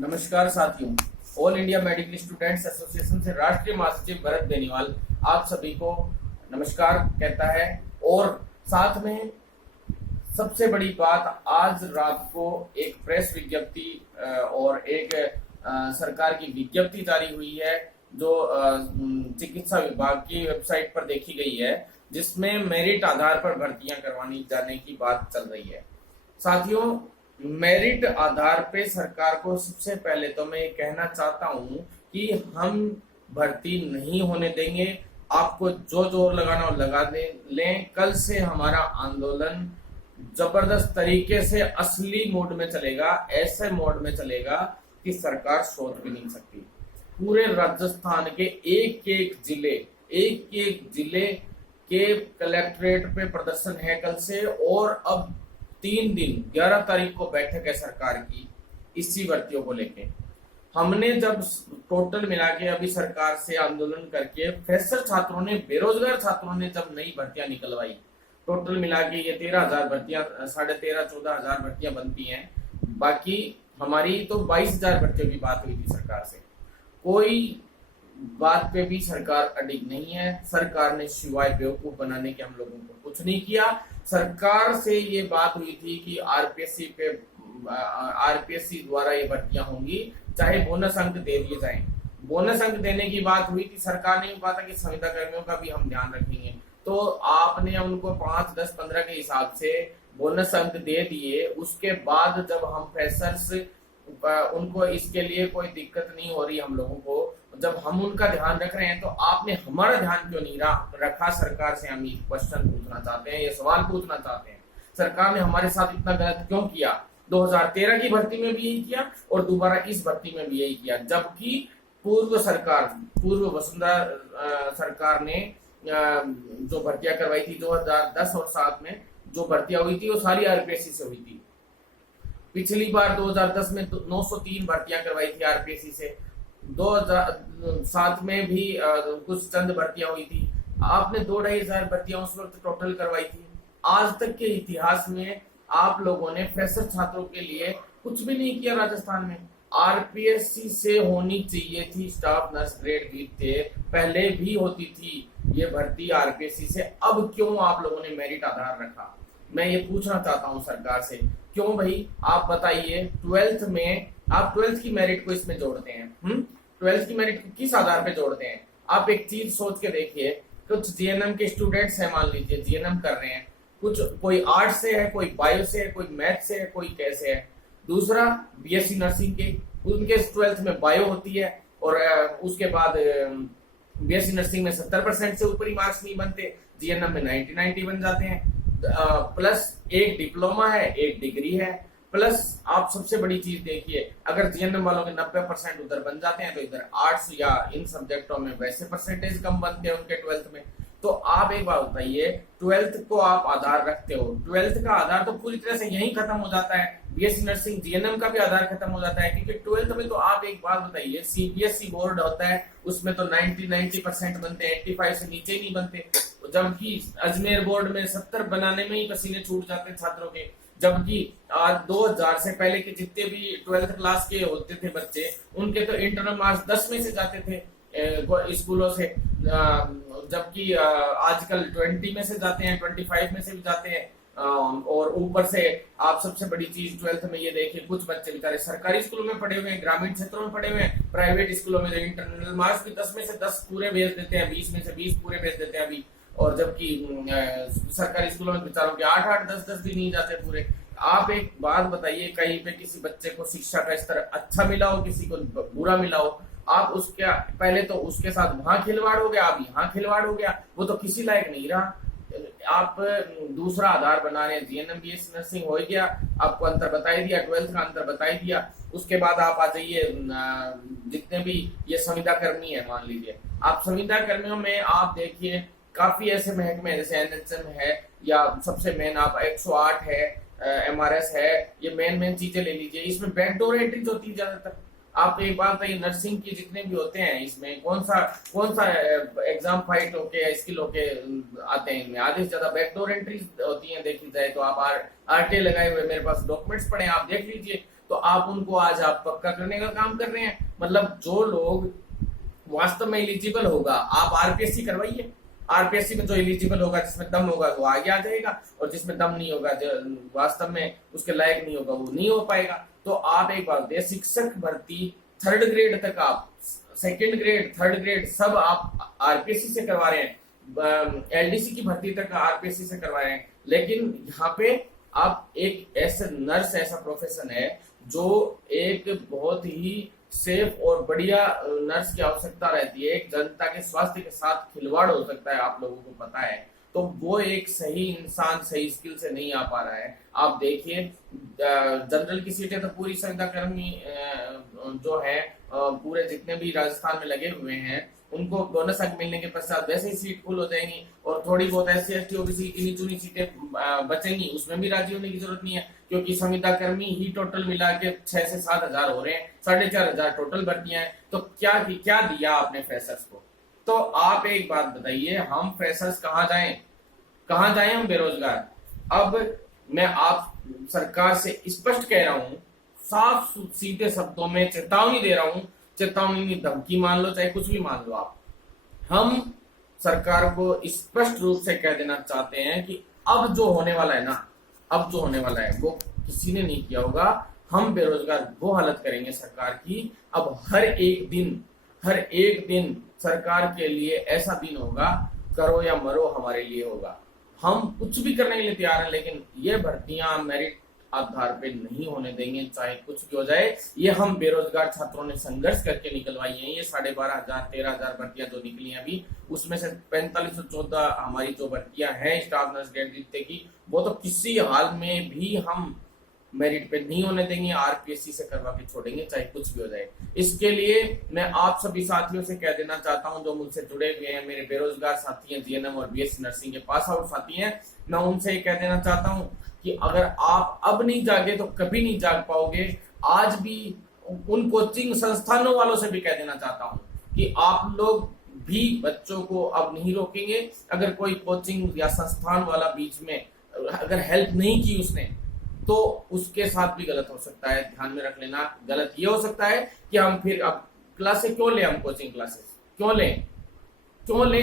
नमस्कार साथियों, all India medical students association से राष्ट्रीय महासचिव भरत बेनीवाल आप सभी को नमस्कार कहता है। और साथ में सबसे बड़ी बात, आज रात को एक प्रेस विज्ञप्ति और एक सरकार की विज्ञप्ति जारी हुई है जो चिकित्सा विभाग की वेबसाइट पर देखी गई है, जिसमें मेरिट आधार पर भर्तियां करवानी जाने की बात चल रही है। साथियों, मेरिट आधार पे सरकार को सबसे पहले तो मैं ये कहना चाहता हूं कि हम भर्ती नहीं होने देंगे। आपको जो जोर लगाना हो लगा लें। कल से हमारा आंदोलन जबरदस्त तरीके से असली मोड में चलेगा, ऐसे मोड में चलेगा कि सरकार सोच भी नहीं सकती। पूरे राजस्थान के एक एक जिले के कलेक्ट्रेट पे प्रदर्शन है कल से। और अब 3 दिन 11 तारीख को बैठक है सरकार की इसी भर्तियों को लेके। हमने जब टोटल मिला के अभी सरकार से आंदोलन करके फ्रेशर छात्रों ने, बेरोजगार छात्रों ने जब नई भर्तियां निकलवाई, टोटल मिला के ये 13,000 भर्तियां, 13,500-14,000 भर्तियां बनती हैं। बाकी हमारी तो 22,000 भर्तियों की बात हुई थी सरकार से। कोई बात पे भी सरकार अडिग नहीं है। सरकार ने सिवाय बेवकूफ बनाने के हम लोगों को कुछ नहीं किया। सरकार से ये बात हुई थी कि आरपीएससी द्वारा ये भर्तियां होंगी, चाहे बोनस अंक दे दिए जाएं। बोनस अंक देने की बात हुई थी, सरकार ने भी कहा था कि संविदा कर्मियों का भी हम ध्यान रखेंगे। तो आपने उनको 5, 10, 15 के हिसाब से बोनस अंक दे दिए। उसके बाद जब हम फ्रेशर्स, उनको इसके लिए कोई दिक्कत नहीं हो रही हम लोगों को, जब हम उनका ध्यान रख रहे हैं तो आपने हमारा ध्यान क्यों नहीं रखा? सरकार से हम ये क्वेश्चन पूछना चाहते हैं, ये सवाल पूछना चाहते हैं। सरकार ने हमारे साथ इतना गलत क्यों किया? 2013 की भर्ती में भी यही किया और दोबारा इस भर्ती में भी यही किया, जबकि पूर्व वसुंधरा सरकार ने जो भर्तियां करवाई थी 2010 और 7 में जो भर्तियां हुई थी वो सारी आरपीएससी से हुई थी। पिछली बार 2010 में 903 भर्तियां करवाई थी आरपीएससी से। 2007 में भी कुछ चंद भर्तियां हुई थी। आपने 2-2,500 भर्तियां उस वक्त टोटल करवाई थी। आज तक के इतिहास में आप लोगों ने फ्रेशर छात्रों के लिए कुछ भी नहीं किया। राजस्थान में आरपीएससी से होनी चाहिए थी, स्टाफ नर्स ग्रेड बी थे, पहले भी होती थी ये भर्ती आरपीएससी से। अब क्यों आप लोगों ने मेरिट आधार रखा? मैं ये पूछना चाहता हूं सरकार से। क्यों भाई? आप बताइए, 12th में आप 12th की मेरिट को इसमें जोड़ते हैं। 12th की मेरिट को किस आधार पे जोड़ते हैं? आप एक चीज सोच के देखिए। कुछ जीएनएम के स्टूडेंट्स हैं, मान लीजिए जीएनएम कर रहे हैं, कुछ कोई आर्ट से है, कोई बायो से है, कोई मैथ से है, कोई कैसे है। दूसरा बीएससी नर्सिंग के, उनके 12th में बायो होती है और उसके बाद बीएससी नर्सिंग में 70% से ऊपर ही मार्क्स नहीं बनते, जीएनएम में 90 बन जाते हैं। प्लस एक डिप्लोमा है, एक डिग्री है। प्लस आप सबसे बड़ी चीज देखिए, अगर जीएनएम वालों के 90% उधर बन जाते हैं तो इधर आर्ट्स या इन सब्जेक्टों में वैसे परसेंटेज कम बनते हैं उनके 12th में। तो आप एक बात बताइए, 12th को आप आधार रखते हो, 12th का आधार तो पूरी तरह से यही खत्म हो जाता है। बीएससी नर्सिंग जीएनएम का भी आधार खत्म हो जाता है, क्योंकि 12th में तो आप एक बात बताइए, सीबीएसई बोर्ड होता है, उसमें तो 90% बनते हैं, 85 से नीचे ही नहीं बनते। जबकि अजमेर बोर्ड में 70 बनाने में ही पसीने छूट जाते छात्रों के। जबकि 2000 से पहले के जितने भी 12th क्लास के होते थे बच्चे, उनके तो इंटरनल मार्क्स 10 में से जाते थे स्कूलों से। जबकि आजकल 20 में से जाते हैं, 25 में से भी जाते हैं। और ऊपर से आप सबसे बड़ी चीज 12th में ये देखिए, कुछ बच्चे बेचारे सरकारी स्कूलों में पढ़े हुए हैं, ग्रामीण क्षेत्रों में पढ़े हुए हैं, प्राइवेट स्कूलों में इंटरनल मार्क्स भी 10 में से 10 पूरे भेज देते हैं, 20 में से 20 पूरे भेज देते हैं अभी। और जबकि सरकारी स्कूलों में बेचारों के 8-8, 10-10 भी नहीं जाते पूरे। आप एक बात बताइए, कहीं पे किसी बच्चे को शिक्षा का स्तर अच्छा मिला हो, किसी को बुरा मिला हो? आप उसके पहले तो उसके साथ वहां खिलवाड़ हो गया, अब यहाँ खिलवाड़ हो गया, वो तो किसी लायक नहीं रहा। आप दूसरा आधार बना रहे हैं, जीएनएम बीएससी नर्सिंग हो गया, आपको अंतर बता ही दिया, 12th का अंतर बता ही दिया। उसके बाद आप आ जाइए, जितने भी ये संविदा कर्मी है, मान लीजिए आप संविदा कर्मियों में आप देखिए काफी ऐसे महकमे जैसे एनएचएम है, या सबसे मेन आप 108 है, एमआरएस है, ये मेन चीजें ले लीजिए। इसमें बैकडोर एंट्रीज होती है ज्यादातर। आप एक बात बताइए, नर्सिंग की जितने भी होते हैं इसमें कौन सा एग्जाम फाइट होके स्किल होके आते हैं? इनमें आधे से ज्यादा बैकडोर एंट्रीज होती हैं। देखी जाए तो आप आरटीए लगाए हुए मेरे पास डॉक्यूमेंट्स पड़े हैं, आप देख लीजिए। तो आप उनको आज आप पक्का करने का काम कर रहे हैं। मतलब जो लोग वास्तव में एलिजिबल होगा, आप आरपीएससी करवाइए। आरपीएससी में जो एलिजिबल होगा, जिसमें दम होगा, वो आगे आ जाएगा, और जिसमें दम नहीं होगा, जो वास्तव में उसके लायक नहीं होगा, वो नहीं हो पाएगा। तो आप एक बात बताइए, शिक्षक भर्ती 3rd ग्रेड तक, आप 2nd ग्रेड 3rd ग्रेड सब आप आरपीएससी से करवा रहे हैं, एलडीसी की भर्ती तक आरपीएससी से करवा रहे हैं। लेकिन यहाँ पे आप एक ऐसा नर्स, ऐसा प्रोफेशन है जो एक बहुत ही सेफ और बढ़िया नर्स की आवश्यकता रहती है, एक जनता के स्वास्थ्य के साथ खिलवाड़ हो सकता है, आप लोगों को पता है। तो वो एक सही इंसान सही स्किल से नहीं आ पा रहा है। आप देखिए जनरल की सीटें तो पूरी संविदा कर्मी जो है पूरे जितने भी राजस्थान में लगे हुए हैं, उनको बोनस अंक मिलने के पश्चात वैसे ही सीट फुल हो जाएंगी, और थोड़ी बहुत SC ST OBC की गिनी चुनी सीटें बचेंगी, उसमें भी राजी होने की जरूरत नहीं है, क्योंकि संविदा कर्मी ही टोटल मिला के 6 से 7 हजार हो रहे हैं, 4,500 टोटल भर्तियां हैं। तो क्या दिया आपने फ्रेशर्स को? तो आप एक बात बताइए, हम फ्रेशर्स कहाँ जाएं हम बेरोजगार? अब मैं आप सरकार से स्पष्ट कह रहा हूं, साफ सीधे शब्दों में चेतावनी दे रहा हूं, चेतावनी की धमकी मान लो, चाहे कुछ भी मान लो आप, हम सरकार को स्पष्ट रूप से कह देना चाहते हैं कि अब जो होने वाला है वो किसी ने नहीं किया होगा। हम बेरोजगार वो हालत करेंगे सरकार की, अब हर एक दिन सरकार के लिए ऐसा दिन होगा, करो या मरो हमारे लिए होगा। हम कुछ भी करने के लिए तैयार हैं, लेकिन ये भर्तियां मेरिट आधार पे नहीं होने देंगे, चाहे कुछ भी हो जाए। ये हम बेरोजगार छात्रों ने संघर्ष करके निकलवाई है। ये 12,500 13,000 भर्तियां जो निकली हैं अभी, उसमें से 4514 हमारी जो भर्तियां हैं स्टाफ नर्स ग्रेड द्वितीय की, वो तो किसी हाल में भी हम मेरिट पे नहीं होने देंगे, आरपीएससी से करवा के छोड़ेंगे, चाहे कुछ भी हो जाए। इसके लिए मैं आप सभी साथियों से कह देना चाहता हूं, जो मुझसे जुड़े हुए हैं, मेरे बेरोजगार साथी हैं, जीएनएम और बीएससी नर्सिंग के पास आउट साथी हैं, मैं उनसे कह देना चाहता हूं कि अगर आप अब नहीं जागे तो कभी नहीं जाग पाओगे। आज भी उन कोचिंग संस्थानों वालों से भी कह देना चाहता हूं कि आप लोग भी बच्चों को अब नहीं रोकेंगे। अगर कोई कोचिंग या संस्थान वाला बीच में अगर हेल्प नहीं की उसने, तो उसके साथ भी गलत हो सकता है, ध्यान में रख लेना। गलत ये हो सकता है कि हम फिर अब क्लासेस क्यों लें, हम कोचिंग क्लासेस क्यों लें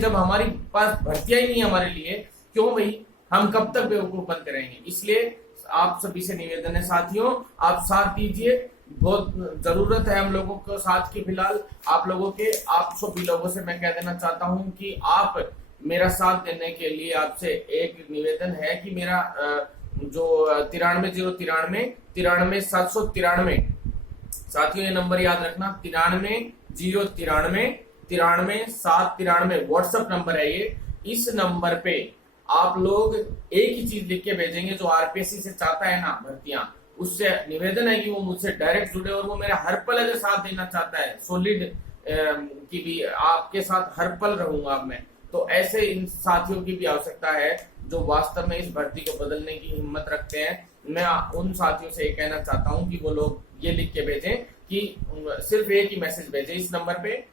जब हमारी पास भर्तियां ही नहीं हमारे लिए, क्यों भाई, हम कब तक बेवकूफ बनते रहेंगे। इसलिए आप सभी से निवेदन है साथियों, आप साथ दीजिए, बहुत जरूरत है हम लोगों को साथ की। फिलहाल आप लोगों के, आप सभी लोगों से मैं कह देना चाहता हूं कि आप मेरा साथ देने के लिए आपसे एक निवेदन है कि मेरा जो 93,093,93,793 साथियों, ये नंबर याद रखना, 93,093,93,793 व्हाट्सएप नंबर है ये। इस नंबर पे आप लोग एक ही चीज लिख के भेजेंगे, जो आरपीएससी से चाहता है ना भर्तियां, उससे निवेदन है कि वो मुझसे डायरेक्ट जुड़े, और वो मेरा हर पल अगर साथ देना चाहता है, सॉलिड की भी आपके साथ हर पल रहूंगा अब मैं, तो ऐसे इन साथियों की भी आवश्यकता है जो वास्तव में इस भर्ती को बदलने की हिम्मत रखते हैं। मैं उन साथियों से कहना चाहता हूं कि वो लोग ये लिख के भेजें कि सिर्फ एक ही मैसेज भेजें इस नंबर पे,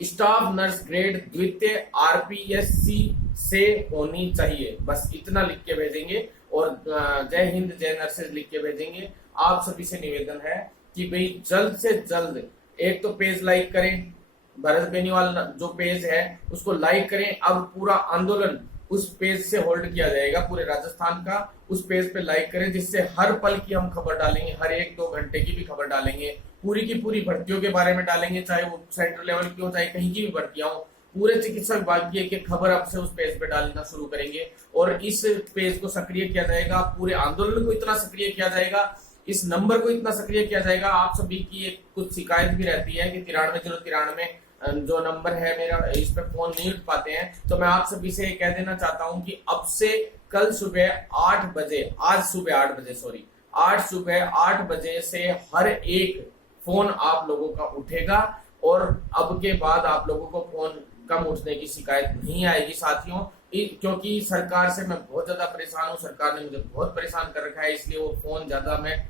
स्टाफ नर्स ग्रेड द्वितीय आरपीएससी से होनी चाहिए, बस इतना लिख के भेजेंगे, और जय हिंद जय नर्सेज लिख के भेजेंगे। आप सभी से निवेदन है कि भाई जल्द से जल्द एक तो पेज लाइक करें, भरत बेनीवाल जो पेज है उसको लाइक करें। अब पूरा आंदोलन उस पेज से होल्ड किया जाएगा पूरे राजस्थान का, उस पेज पे लाइक करें, जिससे हर पल की हम खबर डालेंगे, हर 1-2 घंटे की भी खबर डालेंगे, पूरी की पूरी भर्तियों के बारे में डालेंगे, चाहे वो सेंट्रल लेवल की हो, चाहे कहीं की भी भर्तियां हो। पूरे चिकित्सा विभाग की एक खबर अब से उस पेज पे डालना शुरू करेंगे, और इस पेज को सक्रिय किया जाएगा, पूरे आंदोलन को इतना सक्रिय किया जाएगा, इस नंबर को इतना सक्रिय किया जाएगा। आप सभी की एक कुछ शिकायत भी रहती है कि 93,093 जो नंबर है मेरा, इस पे फोन नहीं उठ पाते हैं, तो मैं आप सभी से कह देना चाहता हूं कि अब से कल सुबह 8 बजे, आज सुबह 8 बजे, सॉरी, आज सुबह 8 बजे से हर एक फोन आप लोगों का उठेगा, और अब के बाद आप लोगों को फोन कम उठने की शिकायत नहीं आएगी साथियों, क्योंकि सरकार से मैं बहुत ज्यादा परेशान हूँ, सरकार ने मुझे बहुत परेशान कर रखा है, इसलिए वो फोन ज्यादा मैं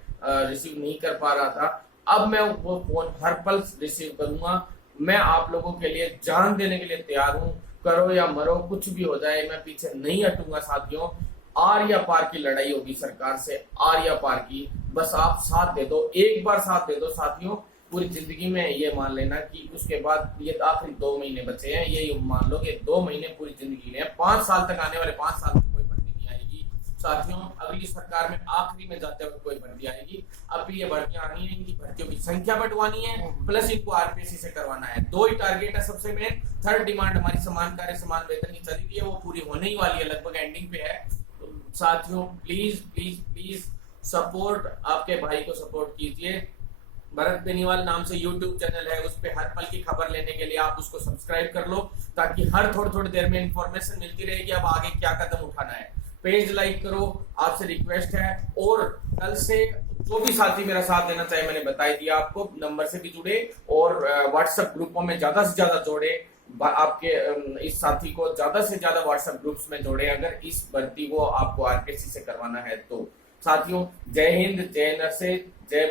रिसीव नहीं कर पा रहा था। अब मैं वो फोन हर पल रिसीव करूंगा। मैं आप लोगों के लिए जान देने के लिए तैयार हूं, करो या मरो, कुछ भी हो जाए, मैं पीछे नहीं हटूंगा साथियों। आर या पार की लड़ाई होगी सरकार से, आर या पार की। बस आप साथ दे दो, एक बार साथ दे दो साथियों, पूरी जिंदगी में ये मान लेना कि उसके बाद ये आखिरी 2 महीने बचे हैं, ये मान लो कि 2 महीने पूरी जिंदगी में, 5 साल तक, आने वाले 5 साल में कोई भर्ती नहीं आएगी साथियों। अगली सरकार में आखिरी में जाते हुए कोई भर्ती आएगी। अभी ये भर्तियां आनी है, इनकी भर्तियों की संख्या बढ़वानी है, प्लस इनको आरपीएससी से करवाना है। 2 ही टारगेट है सबसे मेन। थर्ड डिमांड हमारी समान कार्य समान वेतन की चली गई है, वो पूरी होने ही वाली है, लगभग एंडिंग पे है। तो साथियों प्लीज प्लीज प्लीज सपोर्ट, आपके भाई को सपोर्ट कीजिए। भरत बेनीवाल नाम से YouTube चैनल है, उस पे हर पल की खबर लेने के लिए आप उसको सब्सक्राइब कर लो, ताकि हर थोड़ी देर में इंफॉर्मेशन मिलती रहेगी अब आगे क्या कदम उठाना है। पेज लाइक करो, आपसे रिक्वेस्ट है। और कल से जो भी साथी मेरा साथ देना चाहे, मैंने बता दिया आपको, नंबर से भी जुड़े और व्हाट्सएप ग्रुपों में ज्यादा से ज्यादा जोड़े, आपके इस साथी को ज्यादा से ज्यादा व्हाट्सएप ग्रुप्स में जोड़े, अगर इस भर्ती को आपको आरपीएससी से करवाना है तो। साथियों जय हिंद, जय नरसे।